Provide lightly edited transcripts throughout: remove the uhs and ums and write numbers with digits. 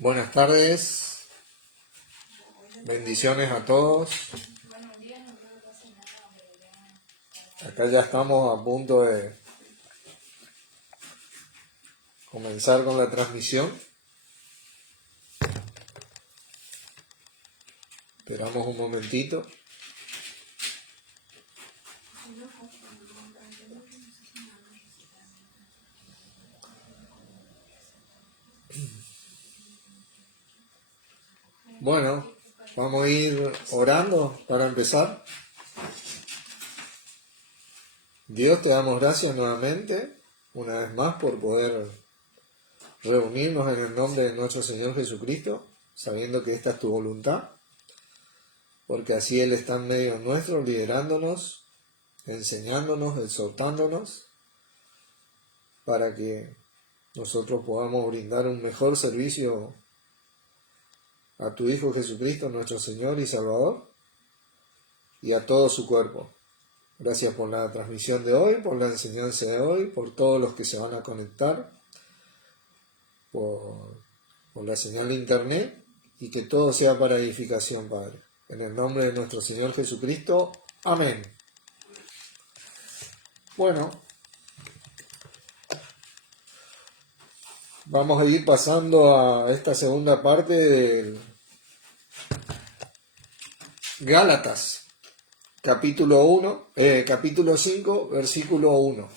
Buenas tardes, bendiciones a todos. Acá ya estamos a punto de comenzar con la transmisión. Esperamos un momentito. Bueno, vamos a ir orando para empezar. Dios, te damos gracias nuevamente, una vez más, por poder reunirnos en el nombre de nuestro Señor Jesucristo, sabiendo que esta es tu voluntad, porque así Él está en medio nuestro, liderándonos, enseñándonos, exhortándonos, para que nosotros podamos brindar un mejor servicio a tu Hijo Jesucristo, nuestro Señor y Salvador, y a todo su cuerpo. Gracias por la transmisión de hoy, por la enseñanza de hoy, por todos los que se van a conectar, por la señal de internet, y que todo sea para edificación, Padre. En el nombre de nuestro Señor Jesucristo. Amén. Bueno, vamos a ir pasando a esta segunda parte del Gálatas, capítulo 5, versículo 1.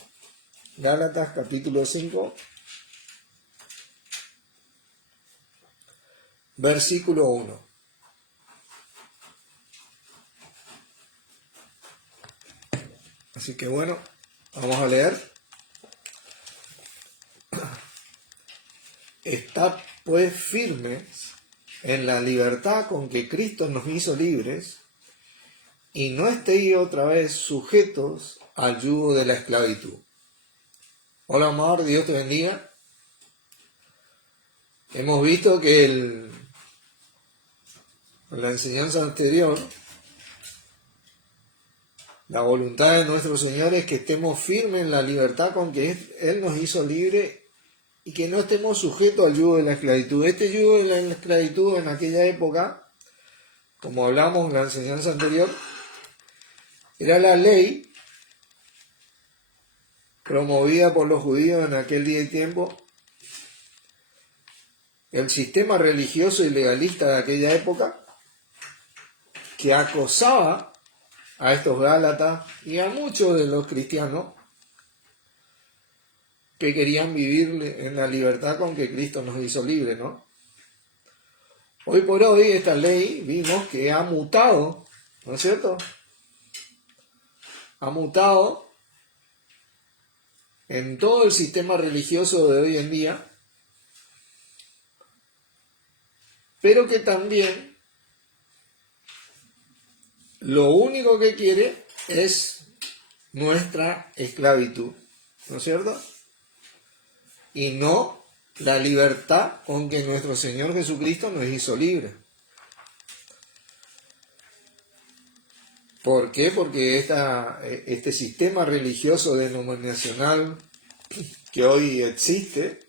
Gálatas, capítulo 5, versículo 1. Así que bueno, vamos a leer. Estad pues firmes en la libertad con que Cristo nos hizo libres, y no estéis otra vez sujetos al yugo de la esclavitud. Hola amor, Dios te bendiga. Hemos visto que en la enseñanza anterior, la voluntad de nuestro Señor es que estemos firmes en la libertad con que Él nos hizo libres y que no estemos sujetos al yugo de la esclavitud. Este yugo de la esclavitud en aquella época, como hablamos en la enseñanza anterior, era la ley promovida por los judíos en aquel día y tiempo, el sistema religioso y legalista de aquella época, que acosaba a estos gálatas y a muchos de los cristianos que querían vivir en la libertad con que Cristo nos hizo libres, ¿no? Hoy por hoy esta ley vimos que ha mutado, ¿no es cierto? Ha mutado en todo el sistema religioso de hoy en día, pero que también lo único que quiere es nuestra esclavitud, ¿no es cierto? Y no la libertad con que nuestro Señor Jesucristo nos hizo libres. ¿Por qué? Porque este sistema religioso denominacional que hoy existe,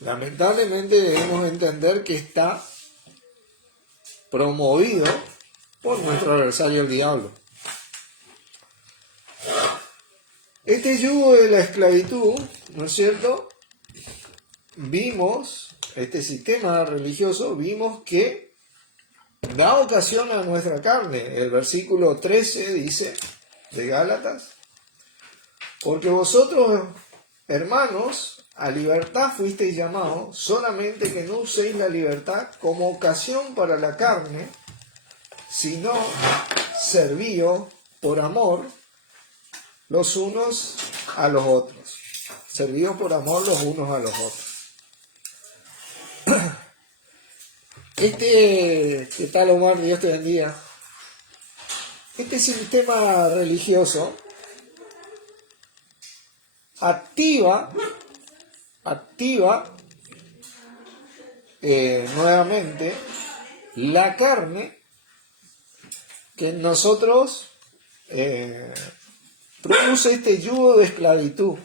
lamentablemente debemos entender que está promovido por nuestro adversario el diablo. Este yugo de la esclavitud, ¿no es cierto? Este sistema religioso, vimos que da ocasión a nuestra carne. El versículo 13 dice, de Gálatas, porque vosotros, hermanos, a libertad fuisteis llamados, solamente que no uséis la libertad como ocasión para la carne, sino servíos por amor los unos a los otros. Servíos por amor los unos a los otros. ¿Qué tal Omar? Dios te bendiga. Este sistema religioso activa nuevamente la carne que en nosotros produce este yugo de esclavitud.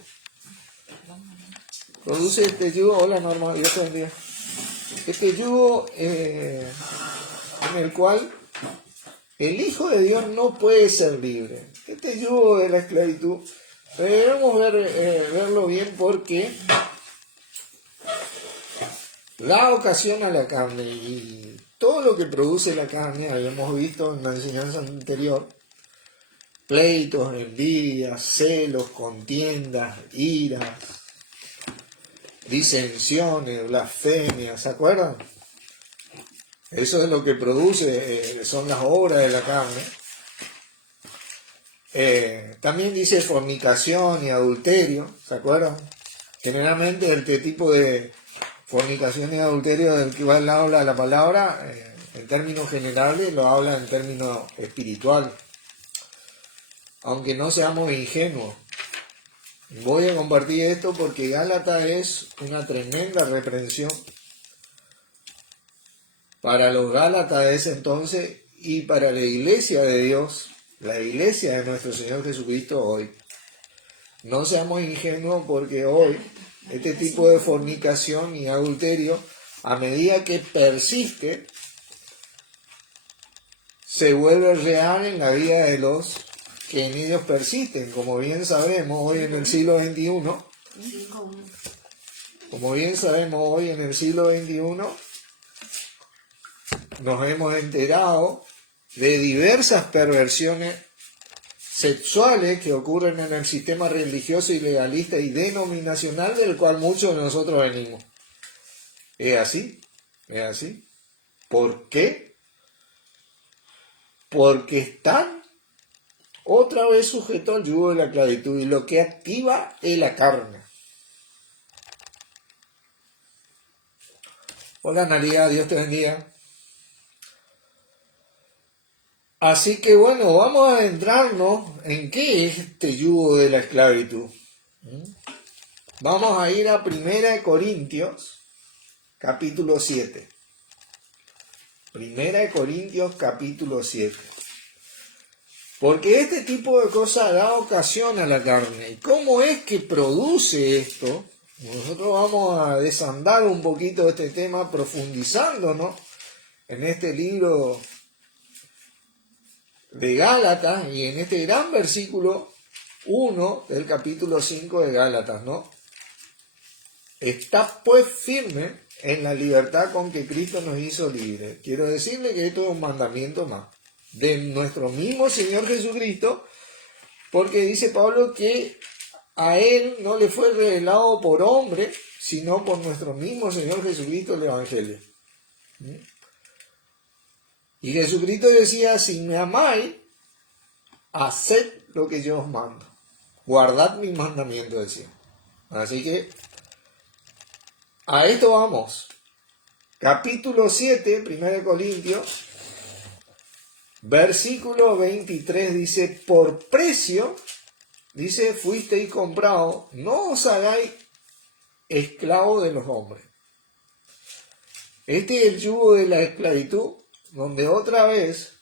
produce este yugo, hola Norma, Dios te bendiga. Este yugo en el cual el Hijo de Dios no puede ser libre. Este yugo de la esclavitud debemos verlo bien porque da ocasión a la carne y todo lo que produce la carne, habíamos visto en la enseñanza anterior, pleitos, envidias, celos, contiendas, iras, disensiones, blasfemias, ¿se acuerdan? Eso es lo que produce, son las obras de la carne. También dice fornicación y adulterio, ¿se acuerdan? Generalmente este tipo de fornicación y adulterio del que habla la palabra, en términos generales, lo habla en términos espirituales. Aunque no seamos ingenuos. Voy a compartir esto porque Gálatas es una tremenda reprensión para los Gálatas de ese entonces y para la iglesia de Dios, la iglesia de nuestro Señor Jesucristo hoy. No seamos ingenuos porque hoy este tipo de fornicación y adulterio, a medida que persiste, se vuelve real en la vida de los que en ellos persisten. Como bien sabemos, hoy en el siglo XXI, nos hemos enterado de diversas perversiones sexuales que ocurren en el sistema religioso y legalista y denominacional del cual muchos de nosotros venimos. ¿Es así? ¿Es así? ¿Por qué? Porque están otra vez sujetos al yugo de la esclavitud y lo que activa es la carne. Hola Nadia, Dios te bendiga. Así que bueno, vamos a adentrarnos en qué es este yugo de la esclavitud. Vamos a ir a 1 Corintios, capítulo 7. 1 Corintios, capítulo 7. Porque este tipo de cosas da ocasión a la carne. ¿Y cómo es que produce esto? Nosotros vamos a desandar un poquito este tema profundizándonos en este libro de Gálatas y en este gran versículo 1 del capítulo 5 de Gálatas, ¿no? Está pues firme en la libertad con que Cristo nos hizo libres. Quiero decirle que esto es un mandamiento más de nuestro mismo Señor Jesucristo, porque dice Pablo que a Él no le fue revelado por hombre, sino por nuestro mismo Señor Jesucristo el Evangelio. Y Jesucristo decía, si me amáis, haced lo que yo os mando. Guardad mis mandamientos, decía. Así que a esto vamos. Capítulo 7, 1 Corintios, versículo 23 dice, por precio, dice, fuisteis comprados, no os hagáis esclavos de los hombres. Este es el yugo de la esclavitud, donde otra vez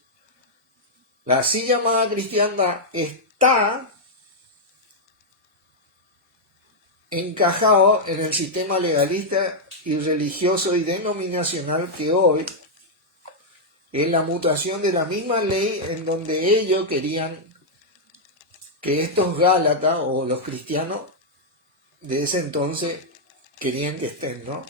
la así llamada cristiandad está encajado en el sistema legalista y religioso y denominacional que hoy es la mutación de la misma ley en donde ellos querían que estos Gálatas o los cristianos de ese entonces querían que estén, ¿no?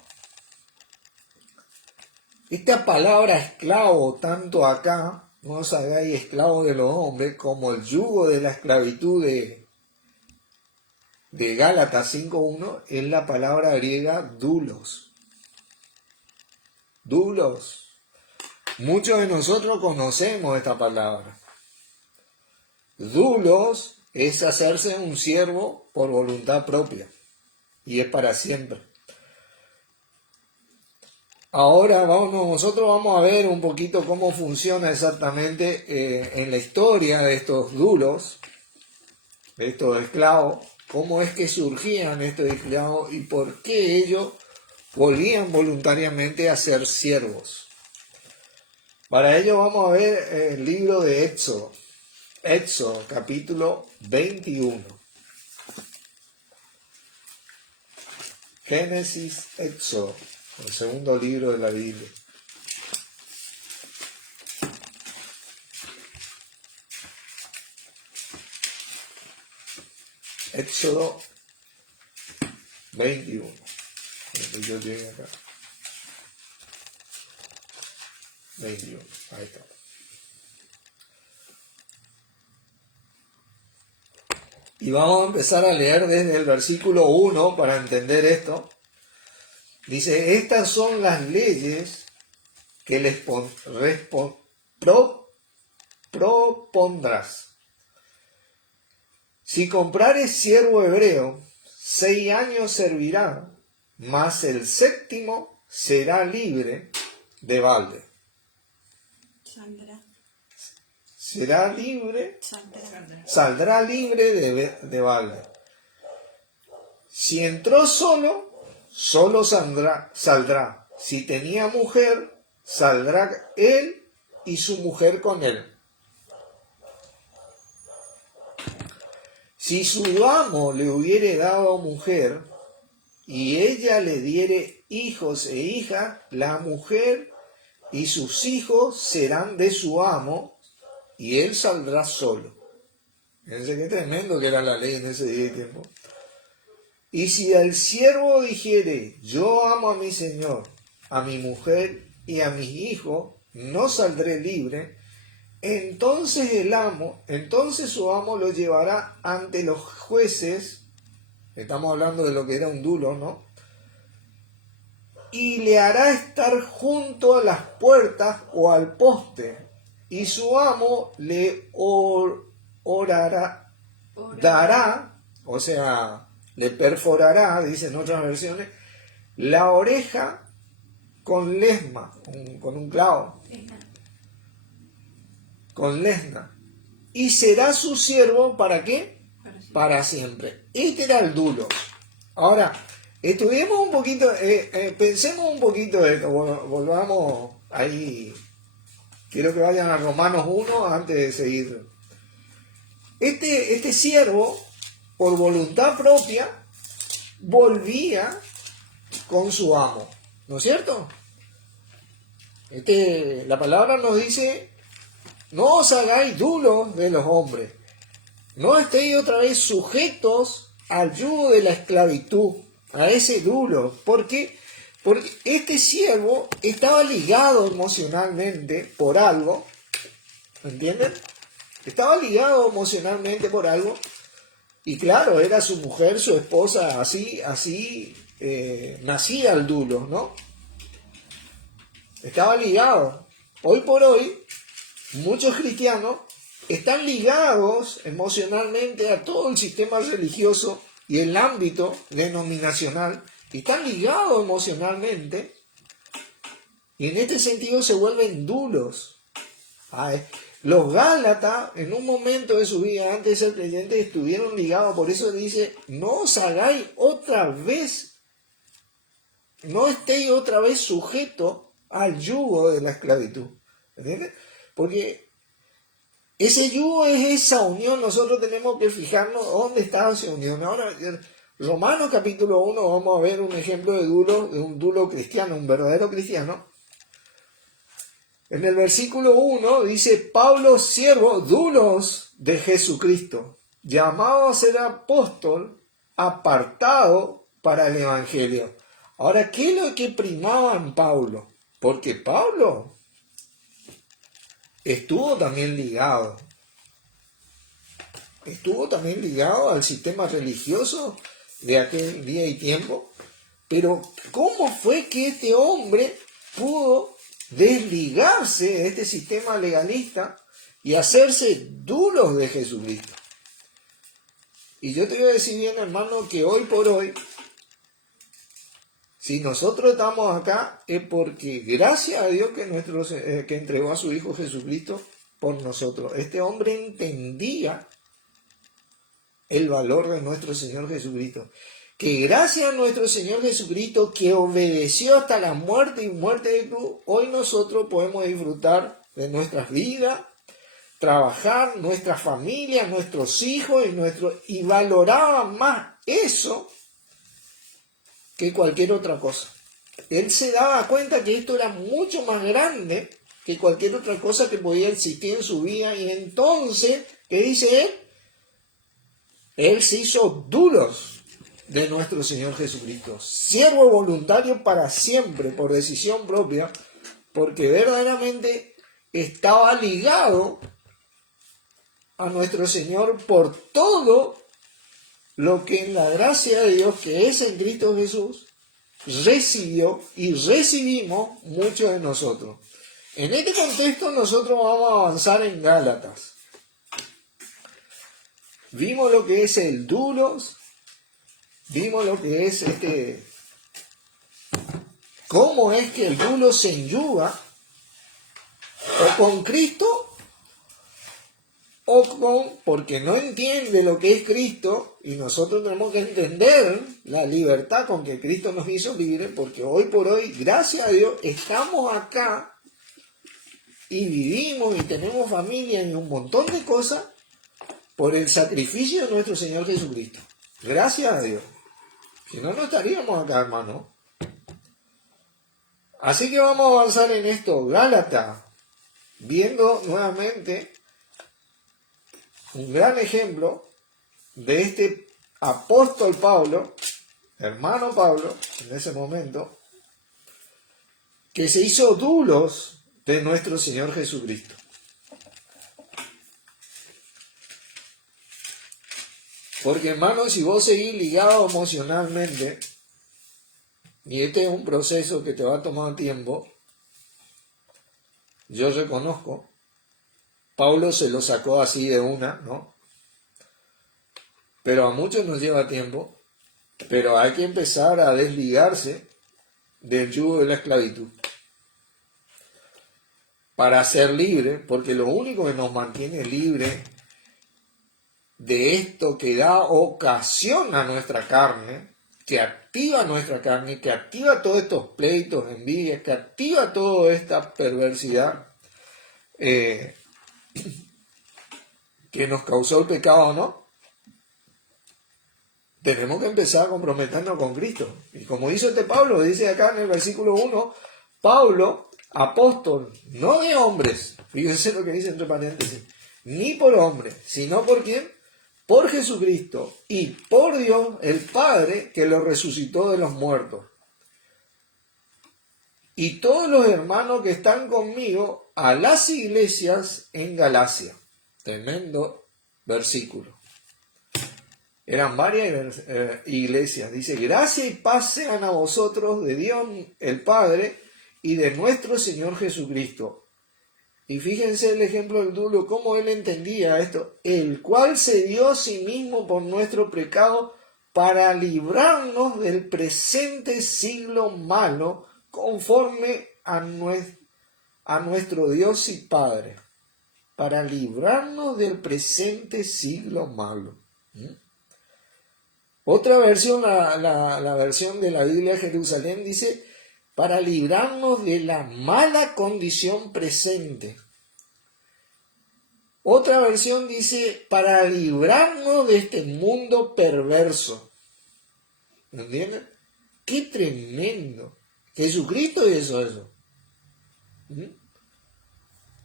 Esta palabra esclavo, tanto acá, no os hagáis esclavos de los hombres, como el yugo de la esclavitud de Gálatas 5.1, es la palabra griega doulos. Doulos. Muchos de nosotros conocemos esta palabra. Doulos es hacerse un siervo por voluntad propia y es para siempre. Ahora nosotros vamos a ver un poquito cómo funciona exactamente en la historia de estos doulos, de estos esclavos, cómo es que surgían estos esclavos y por qué ellos volvían voluntariamente a ser siervos. Para ello vamos a ver el libro de Éxodo. Éxodo, capítulo 21. Génesis, Éxodo, el segundo libro de la Biblia. Éxodo 21. Yo llegué acá. 21. Ahí está. Y vamos a empezar a leer desde el versículo 1 para entender esto. Dice, estas son las leyes que les propondrás. Si comprares siervo hebreo, 6 años servirá, mas el 7º será libre de balde. Será libre, saldrá libre de balde. Si entró solo saldrá. Si tenía mujer, saldrá él y su mujer con él. Si su amo le hubiere dado mujer, y ella le diere hijos e hijas, la mujer y sus hijos serán de su amo, y él saldrá solo. Fíjense qué tremendo que era la ley en ese día y tiempo. Y si el siervo dijere, yo amo a mi señor, a mi mujer y a mis hijos, no saldré libre, entonces su amo lo llevará ante los jueces, estamos hablando de lo que era un dulo, ¿no? Y le hará estar junto a las puertas o al poste, y su amo le dará, o sea, le perforará, dicen otras versiones, la oreja con lesma, con un clavo, con lesna, y será su siervo, ¿para qué? Para siempre. Este era el dulo. Ahora, estudiemos un poquito, pensemos un poquito de esto, volvamos ahí, quiero que vayan a Romanos 1 antes de seguir. Este siervo, por voluntad propia, volvía con su amo, ¿no es cierto? La palabra nos dice, no os hagáis dulos de los hombres, no estéis otra vez sujetos al yugo de la esclavitud, a ese dulo. ¿Por qué? Porque este siervo estaba ligado emocionalmente por algo, ¿entienden? Estaba ligado emocionalmente por algo, y claro, era su mujer, su esposa, así nacía el dulo, ¿no? Estaba ligado. Hoy por hoy, muchos cristianos están ligados emocionalmente a todo el sistema religioso y el ámbito denominacional, y están ligados emocionalmente, y en este sentido se vuelven dulos. Los Gálatas, en un momento de su vida, antes de ser creyentes, estuvieron ligados. Por eso dice, no os hagáis otra vez, no estéis otra vez sujetos al yugo de la esclavitud. ¿Entiendes? Porque ese yugo es esa unión. Nosotros tenemos que fijarnos dónde está esa unión. Ahora, Romanos capítulo 1, vamos a ver un ejemplo de un dulo cristiano, un verdadero cristiano. En el versículo 1 dice, Pablo, siervo, dulos de Jesucristo, llamado a ser apóstol, apartado para el evangelio. Ahora, ¿qué es lo que primaba en Pablo? Porque Pablo estuvo también ligado al sistema religioso de aquel día y tiempo. Pero, ¿cómo fue que este hombre pudo desligarse de este sistema legalista y hacerse dulos de Jesucristo? Y yo te voy a decir bien, hermano, que hoy por hoy, si nosotros estamos acá, es porque gracias a Dios que entregó a su Hijo Jesucristo por nosotros. Este hombre entendía el valor de nuestro Señor Jesucristo. Que gracias a nuestro Señor Jesucristo, que obedeció hasta la muerte y muerte de cruz, hoy nosotros podemos disfrutar de nuestras vidas, trabajar, nuestra familia, nuestros hijos y valoraba más eso que cualquier otra cosa. Él se daba cuenta que esto era mucho más grande que cualquier otra cosa que podía existir en su vida. Y entonces, ¿qué dice él? Él se hizo duros de nuestro Señor Jesucristo. Siervo voluntario para siempre, por decisión propia, porque verdaderamente estaba ligado a nuestro Señor por todo lo que en la gracia de Dios, que es en Cristo Jesús, recibió y recibimos muchos de nosotros. En este contexto nosotros vamos a avanzar en Gálatas. Vimos lo que es el dulos, vimos lo que es cómo es que el dulo se enyuga, o con Cristo, porque no entiende lo que es Cristo, y nosotros tenemos que entender la libertad con que Cristo nos hizo vivir, porque hoy por hoy, gracias a Dios, estamos acá y vivimos y tenemos familia y un montón de cosas por el sacrificio de nuestro Señor Jesucristo. Gracias a Dios. Si no, no estaríamos acá, hermano. Así que vamos a avanzar en esto. Gálatas, viendo nuevamente un gran ejemplo de este apóstol Pablo, hermano Pablo, en ese momento, que se hizo dulos de nuestro Señor Jesucristo. Porque, hermano, si vos seguís ligado emocionalmente, y este es un proceso que te va a tomar tiempo, yo reconozco, Pablo se lo sacó así de una, ¿no? Pero a muchos nos lleva tiempo, pero hay que empezar a desligarse del yugo de la esclavitud para ser libre, porque lo único que nos mantiene libre de esto que da ocasión a nuestra carne, que activa nuestra carne, que activa todos estos pleitos, envidias, que activa toda esta perversidad que nos causó el pecado, ¿no? Tenemos que empezar a comprometernos con Cristo. Y como hizo Pablo, dice acá en el versículo 1, Pablo, apóstol, no de hombres, fíjense lo que dice entre paréntesis, ni por hombres, sino por quién, por Jesucristo y por Dios el Padre que lo resucitó de los muertos. Y todos los hermanos que están conmigo a las iglesias en Galacia. Tremendo versículo. Eran varias iglesias. Dice, gracia y paz sean a vosotros de Dios el Padre y de nuestro Señor Jesucristo. Y fíjense el ejemplo del dulo, cómo él entendía esto, el cual se dio a sí mismo por nuestro pecado para librarnos del presente siglo malo, conforme a nuestro Dios y Padre, para librarnos del presente siglo malo. Otra versión, la versión de la Biblia de Jerusalén dice, para librarnos de la mala condición presente. Otra versión dice, para librarnos de este mundo perverso. ¿Me entienden? ¡Qué tremendo! Jesucristo hizo eso.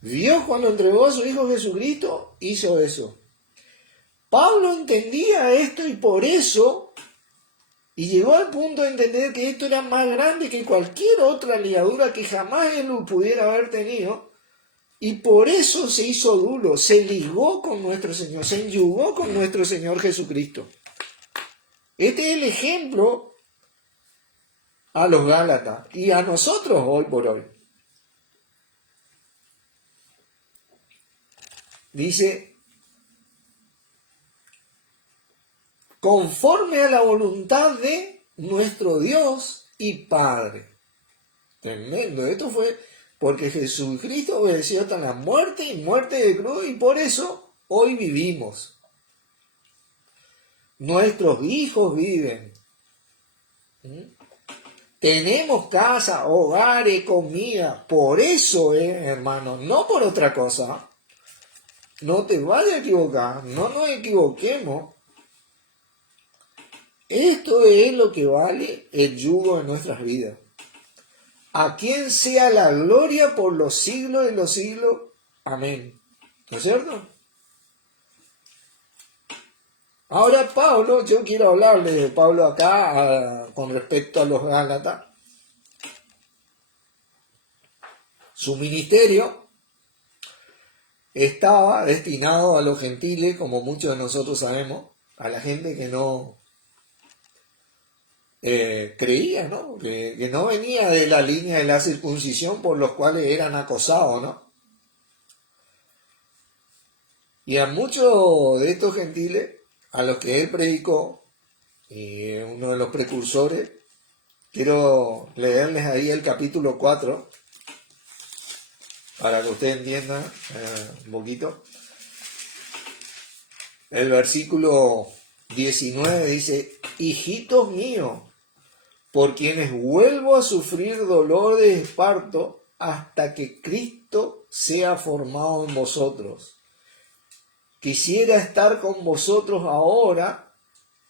Dios, cuando entregó a su Hijo Jesucristo, hizo eso. Pablo entendía esto y por eso, y llegó al punto de entender que esto era más grande que cualquier otra ligadura que jamás él pudiera haber tenido, y por eso se hizo duro, se ligó con nuestro Señor, se enyugó con nuestro Señor Jesucristo. Este es el ejemplo a los Gálatas y a nosotros hoy por hoy. Dice, conforme a la voluntad de nuestro Dios y Padre. Tremendo, esto fue porque Jesucristo obedeció hasta la muerte y muerte de cruz y por eso hoy vivimos. Nuestros hijos viven. Tenemos casa, hogares, comida. Por eso hermano, no por otra cosa. No te vayas a equivocar, no nos equivoquemos. Esto es lo que vale el yugo en nuestras vidas. A quien sea la gloria por los siglos de los siglos. Amén. ¿No es cierto? Ahora Pablo, yo quiero hablarle de Pablo acá con respecto a los Gálatas. Su ministerio estaba destinado a los gentiles, como muchos de nosotros sabemos, a la gente que no creía, ¿no? Que no venía de la línea de la circuncisión por los cuales eran acosados, ¿no? Y a muchos de estos gentiles, a los que él predicó, y uno de los precursores, quiero leerles ahí el capítulo 4, para que ustedes entiendan un poquito. El versículo 19 dice: hijitos míos, por quienes vuelvo a sufrir dolor de esparto hasta que Cristo sea formado en vosotros. Quisiera estar con vosotros ahora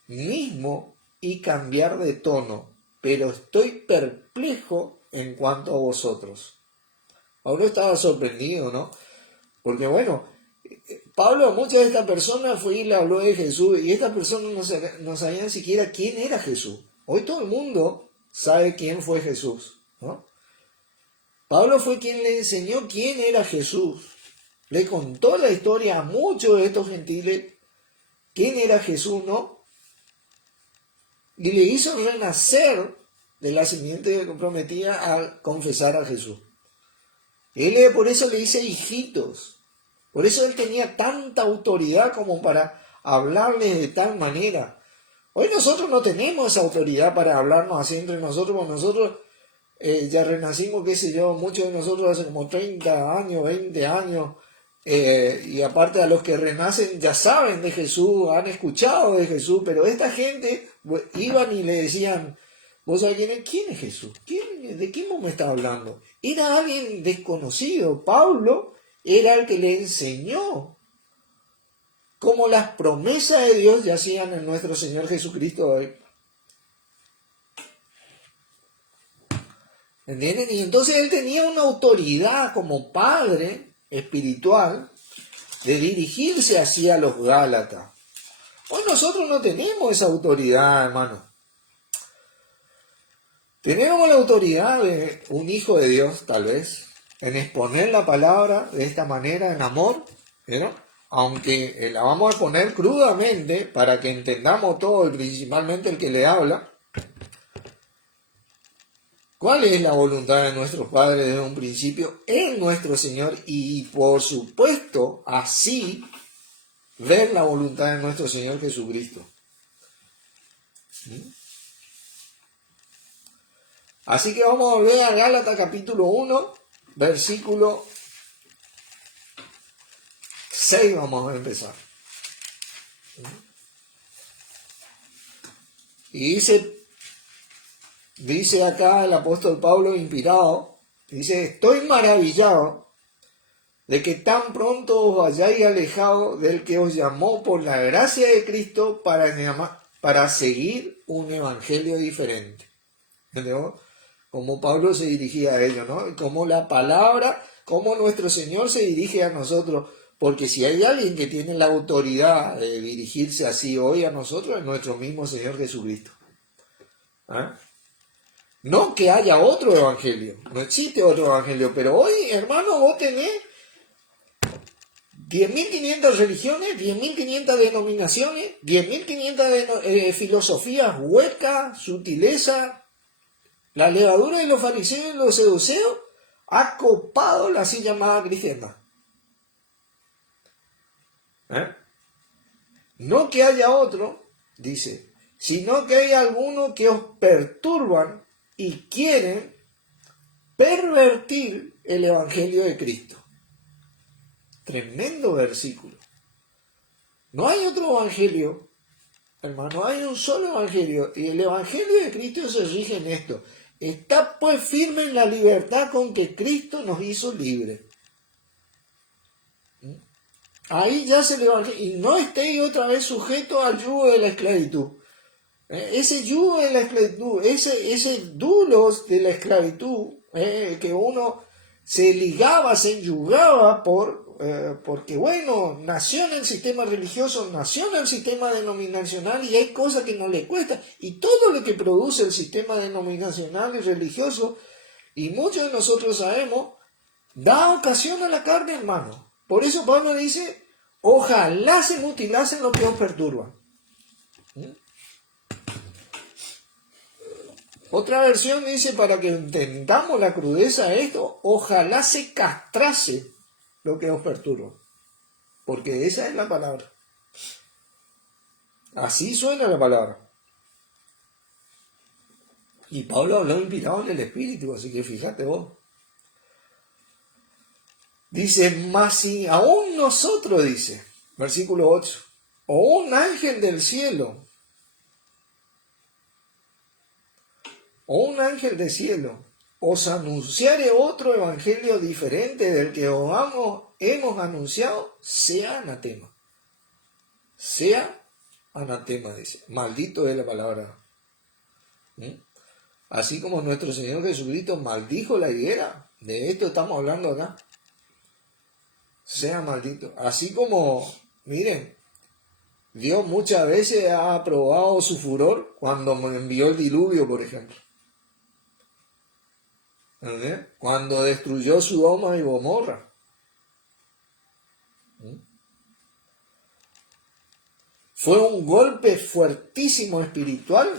mismo y cambiar de tono, pero estoy perplejo en cuanto a vosotros. Pablo estaba sorprendido, ¿no? Porque bueno, Pablo a muchas de estas personas fue y le habló de Jesús, y estas personas no sabían siquiera quién era Jesús. Hoy todo el mundo sabe quién fue Jesús, ¿no? Pablo fue quien le enseñó quién era Jesús. Le contó la historia a muchos de estos gentiles quién era Jesús, ¿no? Y le hizo renacer de la simiente comprometida al confesar a Jesús. Él por eso le dice hijitos. Por eso él tenía tanta autoridad como para hablarles de tal manera. Hoy nosotros no tenemos esa autoridad para hablarnos así entre nosotros, porque nosotros ya renacimos, qué sé yo, muchos de nosotros hace como 30 años, 20 años, y aparte a los que renacen ya saben de Jesús, han escuchado de Jesús, pero esta gente iban y le decían: ¿vos sabés quién es Jesús? ¿De quién me está hablando? Era alguien desconocido. Pablo era el que le enseñó cómo las promesas de Dios yacían en nuestro Señor Jesucristo hoy. ¿Entienden? Y entonces él tenía una autoridad como padre espiritual de dirigirse hacia los Gálatas. Hoy nosotros no tenemos esa autoridad, hermano. Tenemos la autoridad de un hijo de Dios, tal vez, en exponer la palabra de esta manera, en amor, ¿no? Aunque la vamos a poner crudamente para que entendamos todo, y principalmente el que le habla. ¿Cuál es la voluntad de nuestro Padre desde un principio en nuestro Señor? Y por supuesto, así ver la voluntad de nuestro Señor Jesucristo. Así que vamos a volver a Gálatas capítulo 1, versículo 6 vamos a empezar. Y dice acá el apóstol Pablo inspirado, dice: estoy maravillado de que tan pronto os hayáis alejado del que os llamó por la gracia de Cristo para seguir un evangelio diferente. ¿Entendés? Como Pablo se dirigía a ellos, ¿no? Como la palabra, como nuestro Señor se dirige a nosotros. Porque si hay alguien que tiene la autoridad de dirigirse así hoy a nosotros, es nuestro mismo Señor Jesucristo. ¿Ah? No que haya otro evangelio, no existe otro evangelio, pero hoy, hermano, vos tenés 10.500 religiones, 10.500 denominaciones, 10.500 filosofías huecas, sutileza. La levadura de los fariseos y los seduceos ha copado la así llamada cristiandad. No que haya otro, dice, sino que hay algunos que os perturban y quieren pervertir el evangelio de Cristo. Tremendo versículo. No hay otro evangelio, hermano, hay un solo evangelio, y el evangelio de Cristo se rige en esto: está pues firme en la libertad con que Cristo nos hizo libres. Ahí ya se le evangelio, y no estéis otra vez sujetos al yugo de la esclavitud. Ese yugo de la esclavitud, ese dulos de la esclavitud, que uno se ligaba, se enyugaba porque bueno, nació en el sistema religioso, nació en el sistema denominacional y hay cosas que no le cuesta. Y todo lo que produce el sistema denominacional y religioso, y muchos de nosotros sabemos, da ocasión a la carne, hermano. Por eso Pablo dice, ojalá se mutilasen los que os perturban. Otra versión dice, para que entendamos la crudeza de esto, ojalá se castrase lo que os perturba. Porque esa es la palabra. Así suena la palabra. Y Pablo habló inspirado en el Espíritu, así que fíjate vos. Dice, mas si aún nosotros, dice, versículo 8, o un ángel del cielo, os anunciare otro evangelio diferente del que hemos anunciado, sea anatema. Sea anatema, dice. Maldito es la palabra. Así como nuestro Señor Jesucristo maldijo la higuera, de esto estamos hablando acá. Sea maldito. Así como, miren, Dios muchas veces ha aprobado su furor cuando envió el diluvio, por ejemplo. ¿Entendés? Cuando destruyó Sodoma y Gomorra. Fue un golpe fuertísimo espiritual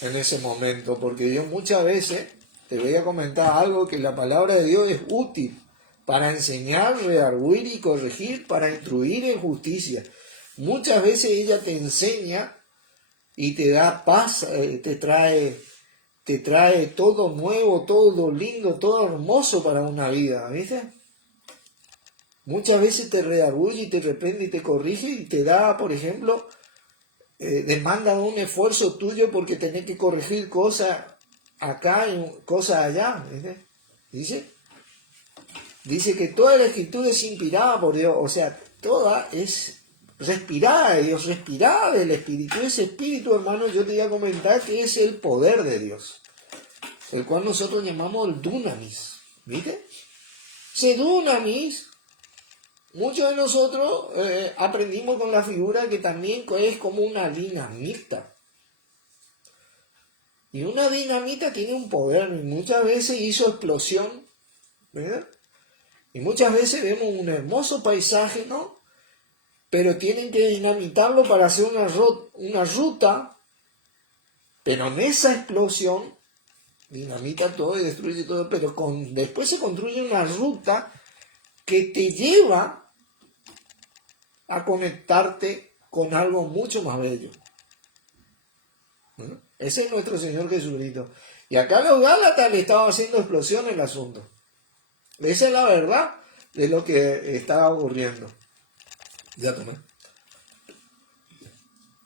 en ese momento, porque Dios muchas veces, te voy a comentar algo, que la palabra de Dios es útil para enseñar, redarguir y corregir, para instruir en justicia. Muchas veces ella te enseña y te da paz, te trae todo nuevo, todo lindo, todo hermoso para una vida, ¿viste? Muchas veces te redarguye y te reprende y te corrige y te da, por ejemplo, demanda un esfuerzo tuyo porque tenés que corregir cosas acá y cosas allá, ¿viste? Dice que toda la escritura es inspirada por Dios, o sea, toda es respirada de Dios, respirada del Espíritu. Ese Espíritu, hermano, yo te voy a comentar que es el poder de Dios, el cual nosotros llamamos el dunamis, ¿viste? Ese dunamis, muchos de nosotros aprendimos con la figura que también es como una dinamita. Y una dinamita tiene un poder, y muchas veces hizo explosión, ¿verdad? Y muchas veces vemos un hermoso paisaje, ¿no? Pero tienen que dinamitarlo para hacer una ruta, pero en esa explosión dinamita todo y destruye todo, pero después se construye una ruta que te lleva a conectarte con algo mucho más bello. ¿No? Ese es nuestro Señor Jesucristo. Y acá los Gálatas le estaban haciendo explosión el asunto. Esa es la verdad de lo que estaba ocurriendo. Ya tomé.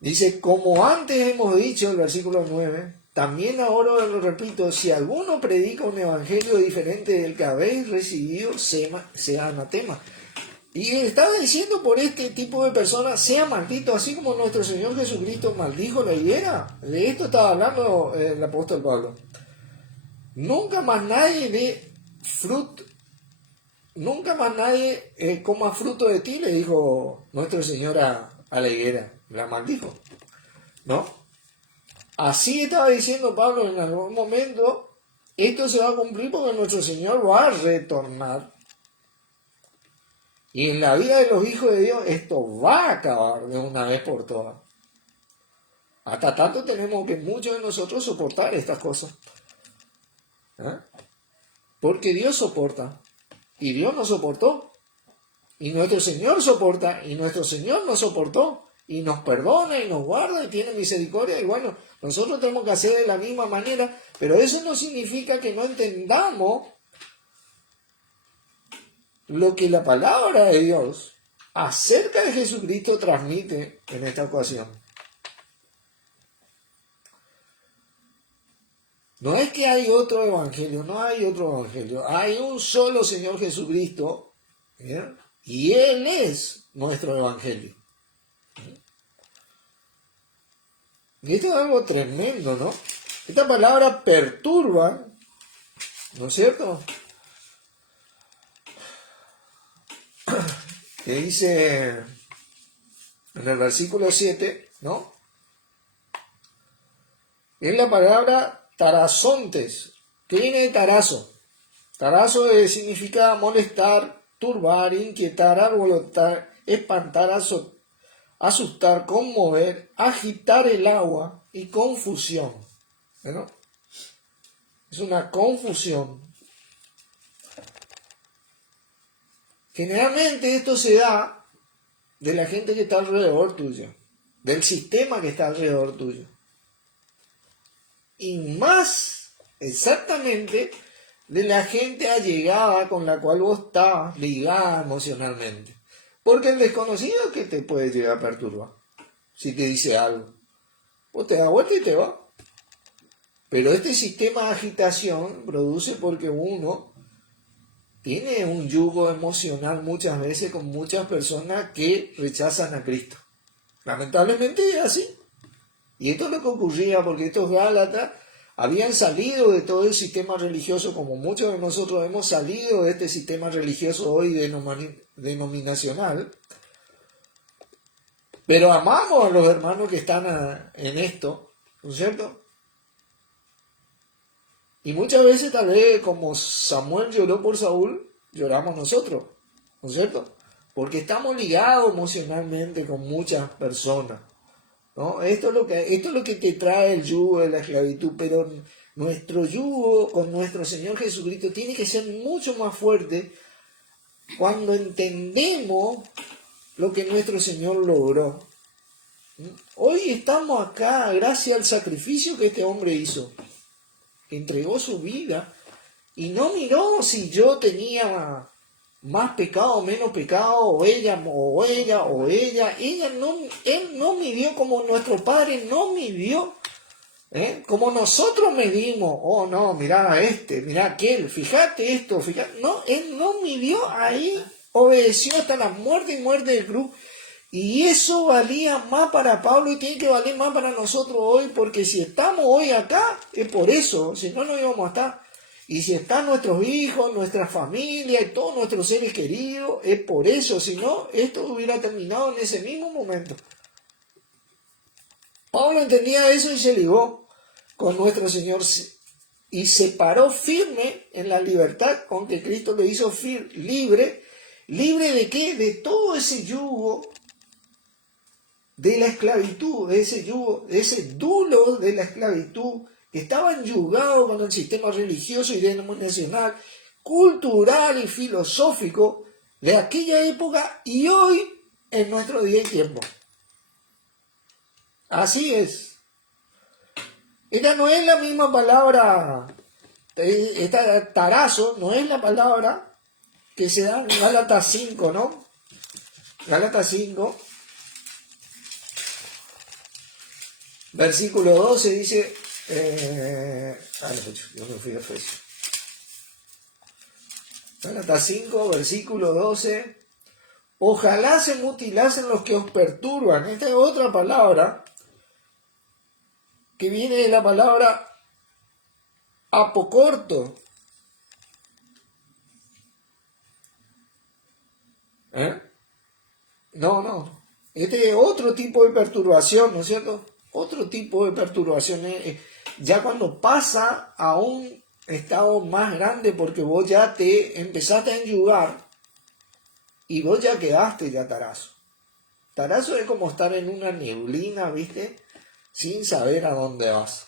Dice, como antes hemos dicho, el versículo 9, también ahora lo repito, si alguno predica un evangelio diferente del que habéis recibido, sea anatema. Y estaba diciendo por este tipo de personas, sea maldito, así como nuestro Señor Jesucristo maldijo la higuera. De esto estaba hablando el apóstol Pablo. Nunca más nadie coma fruto de ti, le dijo nuestro Señor a la higuera. La maldijo, ¿no? Así estaba diciendo Pablo en algún momento, esto se va a cumplir porque nuestro Señor va a retornar. Y en la vida de los hijos de Dios esto va a acabar de una vez por todas. Hasta tanto tenemos que muchos de nosotros soportar estas cosas. Porque Dios soporta. Y Dios nos soportó. Y nuestro Señor soporta. Y nuestro Señor nos soportó. Y nos perdona y nos guarda y tiene misericordia. Y bueno, nosotros tenemos que hacer de la misma manera. Pero eso no significa que no entendamos lo que la palabra de Dios acerca de Jesucristo transmite en esta ocasión. No es que hay otro evangelio, no hay otro evangelio. Hay un solo Señor Jesucristo, ¿bien? Y Él es nuestro evangelio. Y esto es algo tremendo, ¿no? Esta palabra perturba, ¿no es cierto? Que dice en el versículo 7, ¿no? Es la palabra tarazontes, que viene de tarazo. Tarazo significa molestar, turbar, inquietar, arbolotar, espantar, asustar, conmover, agitar el agua y confusión. ¿No? Es una confusión. Generalmente esto se da de la gente que está alrededor tuyo, del sistema que está alrededor tuyo. Y más exactamente de la gente allegada con la cual vos estás ligada emocionalmente. Porque el desconocido es que te puede llegar a perturbar. Si te dice algo, vos te das vuelta y te vas. Pero este sistema de agitación produce porque uno tiene un yugo emocional muchas veces con muchas personas que rechazan a Cristo. Lamentablemente es así. Y esto es lo que ocurría porque estos Gálatas habían salido de todo el sistema religioso, como muchos de nosotros hemos salido de este sistema religioso hoy denominacional. Pero amamos a los hermanos que están en esto, ¿no es cierto? Y muchas veces tal vez como Samuel lloró por Saúl, lloramos nosotros, ¿no es cierto? Porque estamos ligados emocionalmente con muchas personas, ¿no? Esto es lo que te trae el yugo de la esclavitud, pero nuestro yugo con nuestro Señor Jesucristo tiene que ser mucho más fuerte cuando entendemos lo que nuestro Señor logró. Hoy estamos acá gracias al sacrificio que este hombre hizo. Entregó su vida y no miró si yo tenía más pecado o menos pecado, o ella, él no midió como nuestro Padre no midió, como nosotros medimos. Oh no, mirá a este, mirá a aquel, fíjate esto, fíjate, no, él no midió ahí, obedeció hasta la muerte y muerte de cruz. Y eso valía más para Pablo y tiene que valer más para nosotros hoy, porque si estamos hoy acá, es por eso, si no, no íbamos a estar. Y si están nuestros hijos, nuestra familia y todos nuestros seres queridos, es por eso, si no, esto hubiera terminado en ese mismo momento. Pablo entendía eso y se ligó con nuestro Señor y se paró firme en la libertad con que Cristo le hizo libre. ¿Libre de qué? De todo ese yugo de la esclavitud, de ese yugo, de ese dulo de la esclavitud, que estaban yugados con el sistema religioso y denominacional, cultural y filosófico de aquella época y hoy en nuestro día y tiempo. Así es. Esta no es la misma palabra, esta tarazo no es la palabra que se da en Gálatas 5, ¿no? Gálatas 5. Versículo 12 dice, yo me fui a Efesios. Gálatas 5, versículo 12. Ojalá se mutilasen los que os perturban. Esta es otra palabra que viene de la palabra apocorto. No. Este es otro tipo de perturbación, ¿no es cierto? Otro tipo de perturbación, ya cuando pasa a un estado más grande porque vos ya te empezaste a enyugar y vos ya quedaste ya tarazo. Tarazo es como estar en una neblina, ¿viste? Sin saber a dónde vas.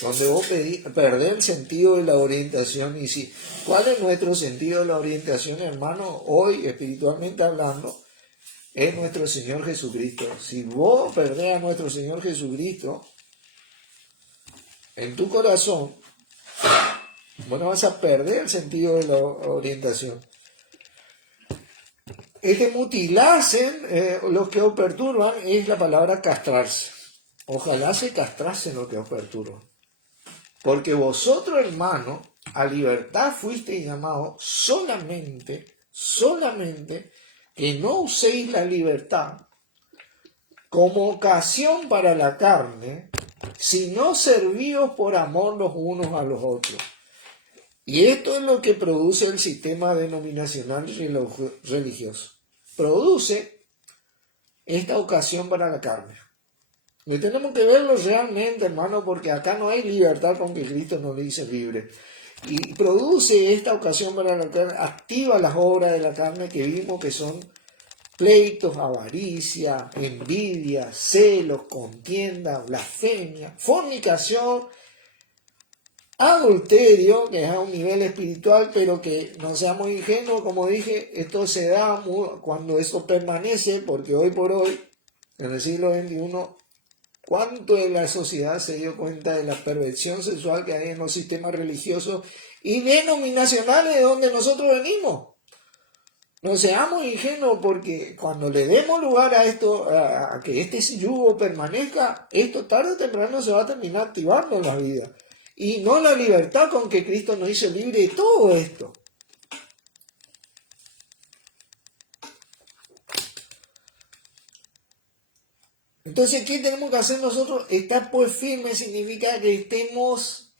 Donde vos perdés el sentido de la orientación. Y si, ¿cuál es nuestro sentido de la orientación, hermano? Hoy, espiritualmente hablando, es nuestro Señor Jesucristo. Si vos perdés a nuestro Señor Jesucristo en tu corazón, bueno, vas a perder el sentido de la orientación. Este mutilarse, los que os perturban, es la palabra castrarse. Ojalá se castrasen los que os perturban. Porque vosotros, hermanos, a libertad fuisteis llamados solamente que no uséis la libertad como ocasión para la carne, sino servidos por amor los unos a los otros. Y esto es lo que produce el sistema denominacional religioso. Produce esta ocasión para la carne. Y tenemos que verlo realmente, hermano, porque acá no hay libertad con que Cristo nos dice libre. Y produce esta ocasión para la carne, activa las obras de la carne que vimos que son pleitos, avaricia, envidia, celos, contienda, blasfemia, fornicación, adulterio, que es a un nivel espiritual, pero que no seamos ingenuos, como dije, esto se da cuando esto permanece, porque hoy por hoy, en el siglo XXI, ¿cuánto de la sociedad se dio cuenta de la perversión sexual que hay en los sistemas religiosos y denominacionales de donde nosotros venimos? No seamos ingenuos, porque cuando le demos lugar a esto, a que este yugo permanezca, esto tarde o temprano se va a terminar activando en la vida. Y no la libertad con que Cristo nos hizo libre de todo esto. Entonces, ¿qué tenemos que hacer nosotros? Estar pues firmes significa que estemos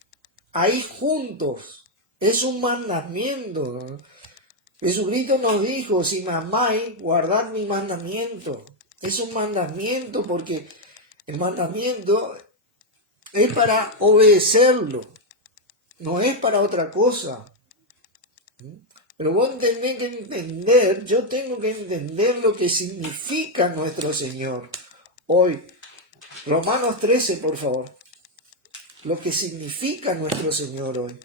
ahí juntos. Es un mandamiento, ¿no? Jesucristo nos dijo, si me amáis, guardad mi mandamiento. Es un mandamiento porque el mandamiento es para obedecerlo, no es para otra cosa. Pero vos tenés que entender, yo tengo que entender lo que significa nuestro Señor. Hoy, Romanos 13, por favor. Lo que significa nuestro Señor hoy.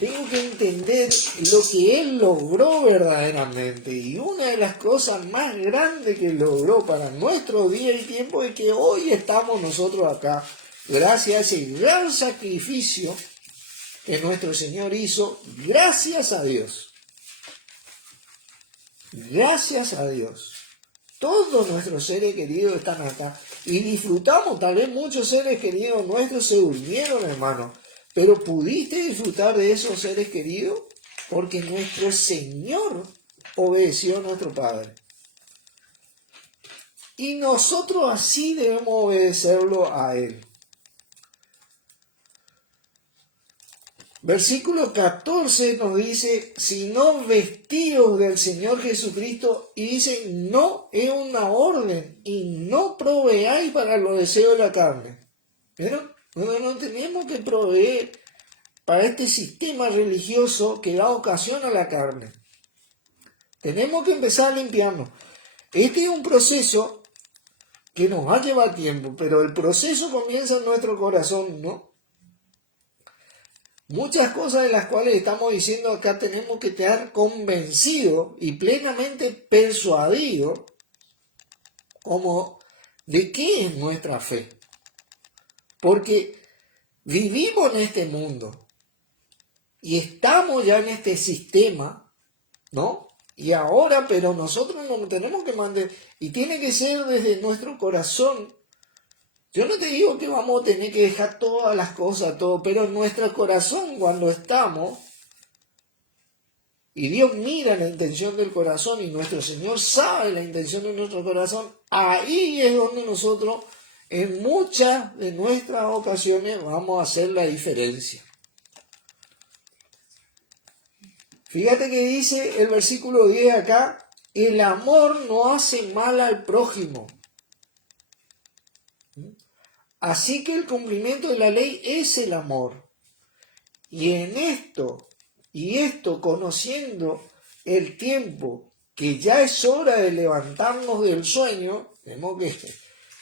Tengo que entender lo que Él logró verdaderamente. Y una de las cosas más grandes que logró para nuestro día y tiempo es que hoy estamos nosotros acá, gracias a ese gran sacrificio que nuestro Señor hizo, gracias a Dios. Gracias a Dios. Todos nuestros seres queridos están acá. Y disfrutamos, tal vez muchos seres queridos nuestros se durmieron, hermano. Pero ¿pudiste disfrutar de esos seres queridos? Porque nuestro Señor obedeció a nuestro Padre. Y nosotros así debemos obedecerlo a Él. Versículo 14 nos dice, sino vestidos del Señor Jesucristo, y dice, no es una orden, y no proveáis para los deseos de la carne. ¿Vieron? No tenemos que proveer para este sistema religioso que da ocasión a la carne. Tenemos que empezar a limpiarnos. Este es un proceso que nos va a llevar tiempo, pero el proceso comienza en nuestro corazón, ¿no? Muchas cosas de las cuales estamos diciendo acá tenemos que estar convencidos y plenamente persuadidos como de qué es nuestra fe. Porque vivimos en este mundo y estamos ya en este sistema, ¿no? Y ahora, pero nosotros nos tenemos que mantener, y tiene que ser desde nuestro corazón. Yo no te digo que vamos a tener que dejar todas las cosas, todo, pero en nuestro corazón cuando estamos, y Dios mira la intención del corazón y nuestro Señor sabe la intención de nuestro corazón, ahí es donde nosotros en muchas de nuestras ocasiones vamos a hacer la diferencia. Fíjate que dice el versículo 10 acá, el amor no hace mal al prójimo. Así que el cumplimiento de la ley es el amor. Y en esto, conociendo el tiempo, que ya es hora de levantarnos del sueño, tenemos que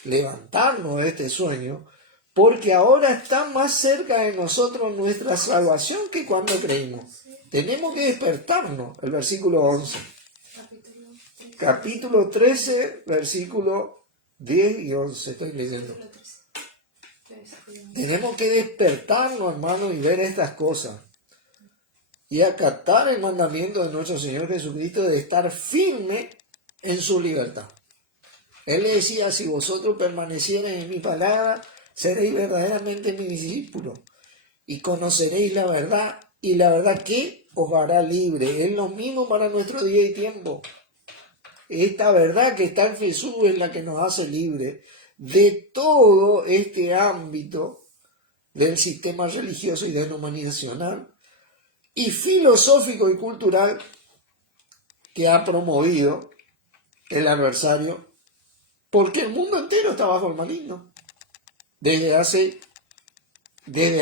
levantarnos de este sueño, porque ahora está más cerca de nosotros nuestra salvación que cuando creímos. Tenemos que despertarnos, el versículo 11. Capítulo 13, versículo 10 y 11, estoy leyendo. Tenemos que despertarnos, hermano, y ver estas cosas. Y acatar el mandamiento de nuestro Señor Jesucristo de estar firme en su libertad. Él le decía, si vosotros permaneciereis en mi palabra, seréis verdaderamente mis discípulos. Y conoceréis la verdad, y la verdad que os hará libre. Es lo mismo para nuestro día y tiempo. Esta verdad que está en Jesús es la que nos hace libres de todo este ámbito del sistema religioso y denominacional y filosófico y cultural que ha promovido el adversario, porque el mundo entero está bajo el maligno. Desde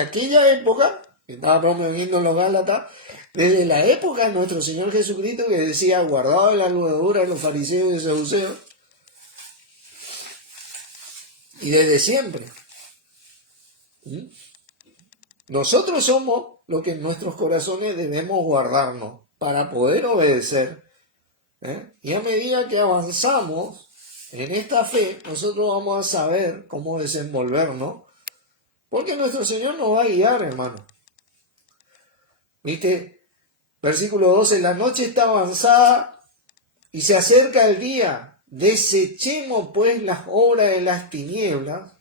aquella época, que estaba promoviendo los Gálatas, desde la época de nuestro Señor Jesucristo, que decía, guardado de la levadura de los fariseos y saduceos, y desde siempre. Nosotros somos lo que en nuestros corazones debemos guardarnos para poder obedecer. Y a medida que avanzamos en esta fe, nosotros vamos a saber cómo desenvolvernos, porque nuestro Señor nos va a guiar, hermano. ¿Viste? Versículo 12, la noche está avanzada y se acerca el día. Desechemos pues las obras de las tinieblas,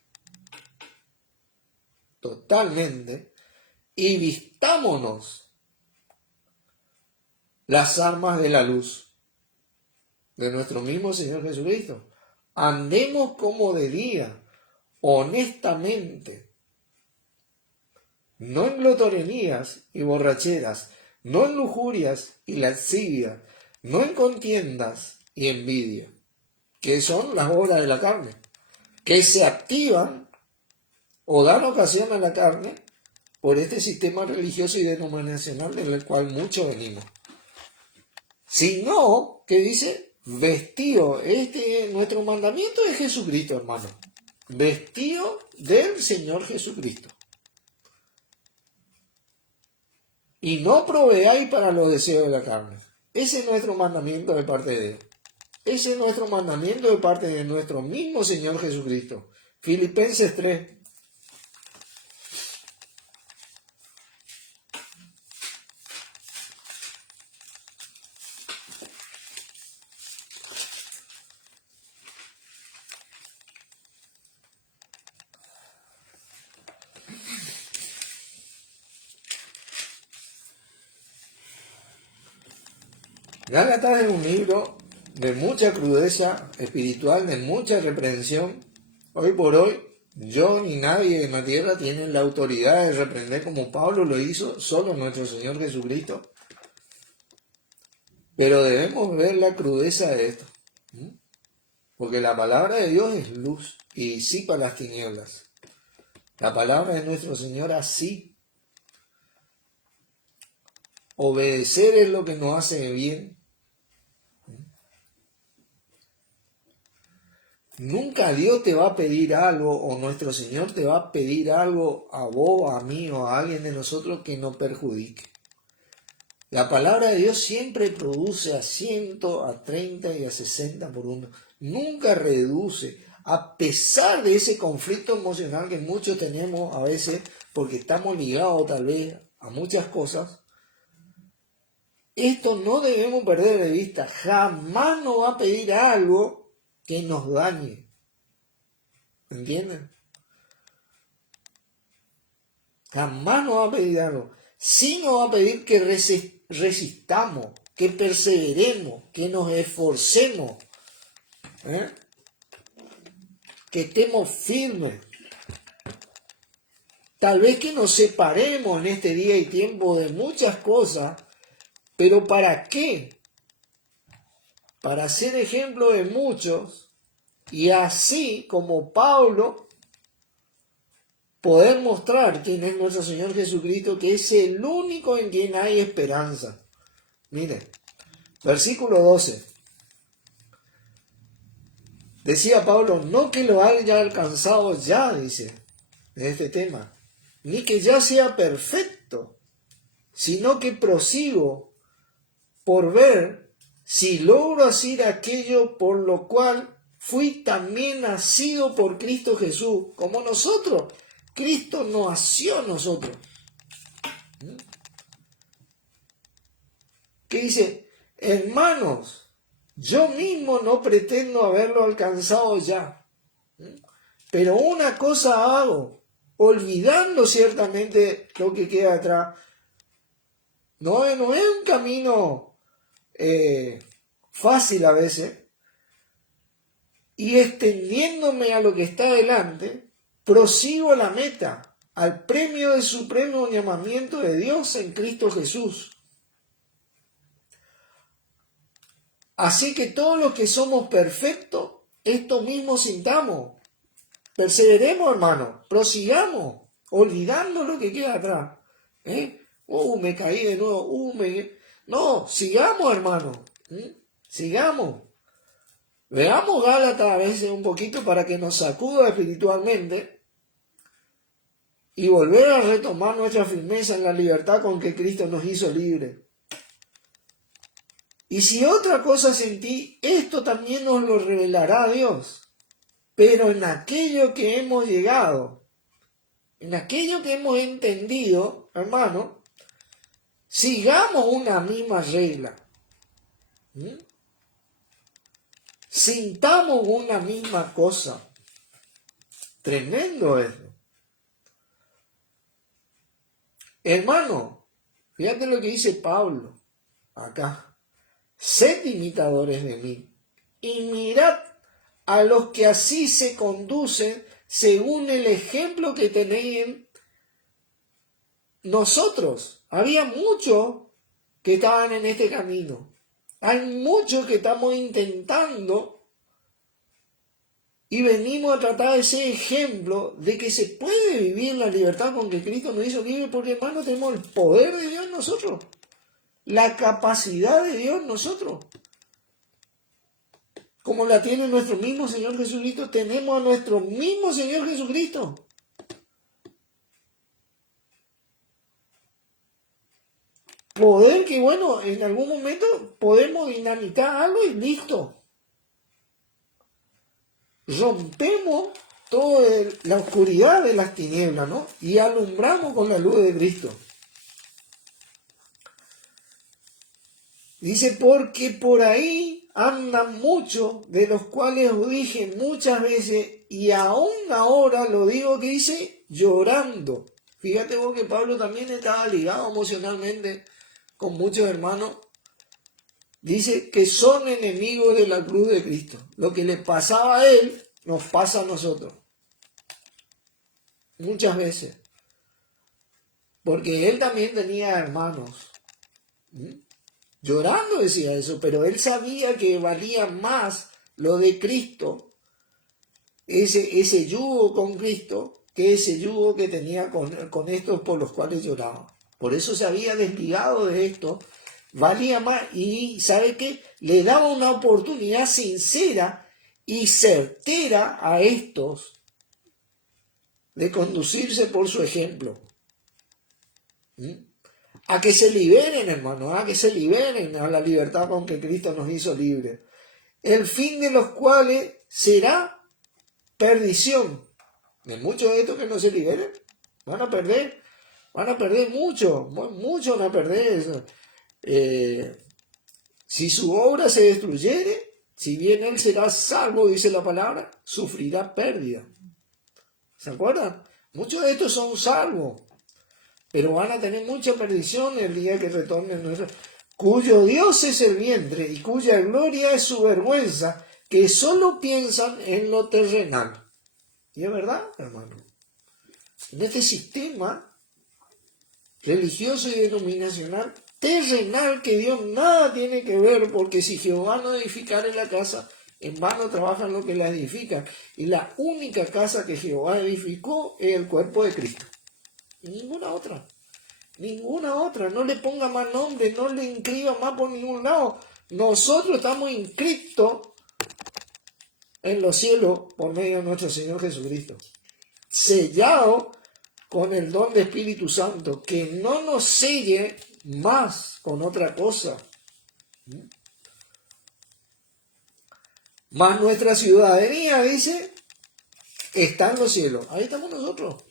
totalmente, y vistámonos las armas de la luz de nuestro mismo Señor Jesucristo. Andemos como de día, honestamente, no en glotonerías y borracheras, no en lujurias y lascivia, no en contiendas y envidia, que son las obras de la carne, que se activan o dan ocasión a la carne por este sistema religioso y denominacional del cual muchos venimos. Sino, que dice, vestido, nuestro mandamiento es Jesucristo, hermano, vestido del Señor Jesucristo. Y no proveáis para los deseos de la carne. Ese es nuestro mandamiento de parte de Dios. Ese es nuestro mandamiento de parte de nuestro mismo Señor Jesucristo. Filipenses 3. Gálatas es un libro de mucha crudeza espiritual, de mucha reprensión. Hoy por hoy, yo ni nadie en la tierra tienen la autoridad de reprender como Pablo lo hizo, solo nuestro Señor Jesucristo. Pero debemos ver la crudeza de esto, porque la palabra de Dios es luz y disipa las tinieblas. La palabra de nuestro Señor así. Obedecer es lo que nos hace bien. Nunca Dios te va a pedir algo, o nuestro Señor te va a pedir algo a vos, a mí o a alguien de nosotros que nos perjudique. La palabra de Dios siempre produce a 100, a 30 y a 60 por uno. Nunca reduce, a pesar de ese conflicto emocional que muchos tenemos a veces, porque estamos ligados tal vez a muchas cosas. Esto no debemos perder de vista. Jamás nos va a pedir algo que nos dañe. ¿Entienden? Jamás nos va a pedir algo. Sí nos va a pedir que resistamos, que perseveremos, que nos esforcemos, que estemos firmes. Tal vez que nos separemos en este día y tiempo de muchas cosas, pero ¿para qué? Para ser ejemplo de muchos y así como Pablo poder mostrar quién es nuestro Señor Jesucristo, que es el único en quien hay esperanza. Miren, versículo 12. Decía Pablo, no que lo haya alcanzado ya, dice, en este tema, ni que ya sea perfecto, sino que prosigo por ver si logro hacer aquello por lo cual fui también nacido por Cristo Jesús, como nosotros. Cristo nos nació a nosotros. ¿Qué dice? Hermanos, yo mismo no pretendo haberlo alcanzado ya, pero una cosa hago, olvidando ciertamente lo que queda atrás. No es un camino fácil a veces, y extendiéndome a lo que está delante, prosigo a la meta, al premio del supremo llamamiento de Dios en Cristo Jesús. Así que todos los que somos perfectos, esto mismo sintamos. Perseveremos, hermano, prosigamos, olvidando lo que queda atrás. Me caí de nuevo, No, sigamos, hermano, sigamos. Veamos Gálatas a veces un poquito para que nos sacuda espiritualmente y volver a retomar nuestra firmeza en la libertad con que Cristo nos hizo libres. Y si otra cosa sentí, esto también nos lo revelará Dios. Pero en aquello que hemos llegado, en aquello que hemos entendido, hermano, sigamos una misma regla. Sintamos una misma cosa. Tremendo eso. Hermano, fíjate lo que dice Pablo acá. Sed imitadores de mí y mirad a los que así se conducen según el ejemplo que tenéis en nosotros. Había muchos que estaban en este camino. Hay muchos que estamos intentando y venimos a tratar de ser ejemplo de que se puede vivir la libertad con que Cristo nos hizo libre, porque hermano tenemos el poder de Dios en nosotros. La capacidad de Dios en nosotros. Como la tiene nuestro mismo Señor Jesucristo, tenemos a nuestro mismo Señor Jesucristo. Poder que, bueno, en algún momento podemos dinamitar algo y listo. Rompemos toda la oscuridad de las tinieblas, ¿no? Y alumbramos con la luz de Cristo. Dice, porque por ahí andan muchos, de los cuales os dije muchas veces, y aún ahora lo digo, que dice, llorando. Fíjate vos que Pablo también estaba ligado emocionalmente con muchos hermanos. Dice que son enemigos de la cruz de Cristo. Lo que le pasaba a él, nos pasa a nosotros. Muchas veces. Porque él también tenía hermanos. Llorando decía eso, pero él sabía que valía más lo de Cristo, ese yugo con Cristo, que ese yugo que tenía con estos por los cuales lloraba. Por eso se había desligado de esto, valía más, y ¿sabe qué? Le daba una oportunidad sincera y certera a estos de conducirse por su ejemplo. A que se liberen, hermano, a que se liberen a la libertad con que Cristo nos hizo libres. El fin de los cuales será perdición. De muchos de estos que no se liberen, van a perder mucho van a perder eso. Si su obra se destruyere, si bien él será salvo, dice la palabra, sufrirá pérdida. ¿Se acuerdan? Muchos de estos son salvos, pero van a tener mucha perdición el día que retornen cuyo Dios es el vientre y cuya gloria es su vergüenza, que solo piensan en lo terrenal. Y es verdad, hermano. En este sistema religioso y denominacional terrenal que Dios nada tiene que ver, porque si Jehová no edificare la casa, en vano trabajan los que la edifican. Y la única casa que Jehová edificó es el cuerpo de Cristo. Y ninguna otra. Ninguna otra. No le ponga más nombre, no le inscriba más por ningún lado. Nosotros estamos inscritos en los cielos por medio de nuestro Señor Jesucristo. Sellado con el don de Espíritu Santo, que no nos selle más con otra cosa. Más nuestra ciudadanía, dice, está en los cielos. Ahí estamos nosotros.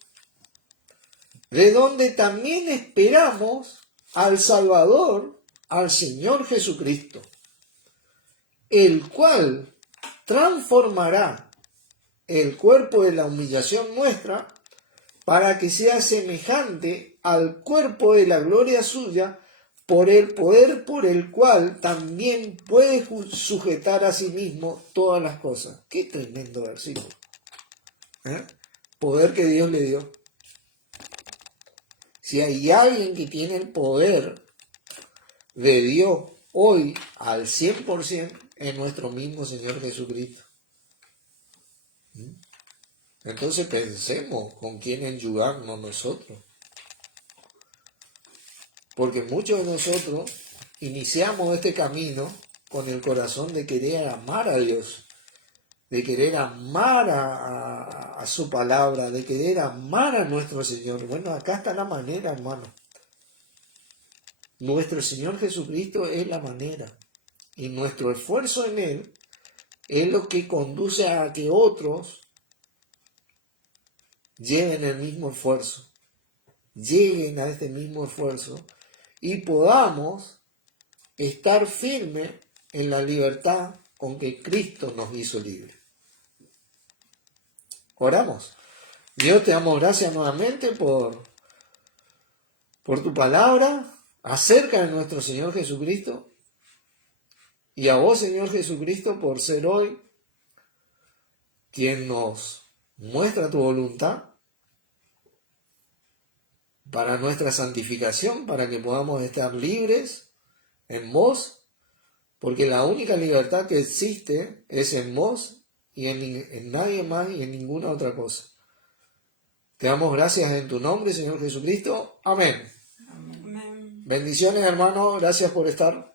De donde también esperamos al Salvador, al Señor Jesucristo, el cual transformará el cuerpo de la humillación nuestra para que sea semejante al cuerpo de la gloria suya, por el poder por el cual también puede sujetar a sí mismo todas las cosas. Qué tremendo versículo. Poder que Dios le dio. Si hay alguien que tiene el poder de Dios hoy al 100%, es nuestro mismo Señor Jesucristo. Entonces pensemos con quién enyugarnos nosotros. Porque muchos de nosotros iniciamos este camino con el corazón de querer amar a Dios, de querer amar a su palabra, de querer amar a nuestro Señor. Bueno, acá está la manera, hermano. Nuestro Señor Jesucristo es la manera. Y nuestro esfuerzo en Él es lo que conduce a que otros lleven el mismo esfuerzo, lleguen a este mismo esfuerzo y podamos estar firmes en la libertad con que Cristo nos hizo libres. Oramos. Dios, te damos gracias nuevamente por tu palabra acerca de nuestro Señor Jesucristo, y a vos, Señor Jesucristo, por ser hoy quien nos muestra tu voluntad para nuestra santificación, para que podamos estar libres en vos, porque la única libertad que existe es en vos y en nadie más y en ninguna otra cosa. Te damos gracias en tu nombre, Señor Jesucristo. Amén. Amén. Bendiciones, hermano. Gracias por estar.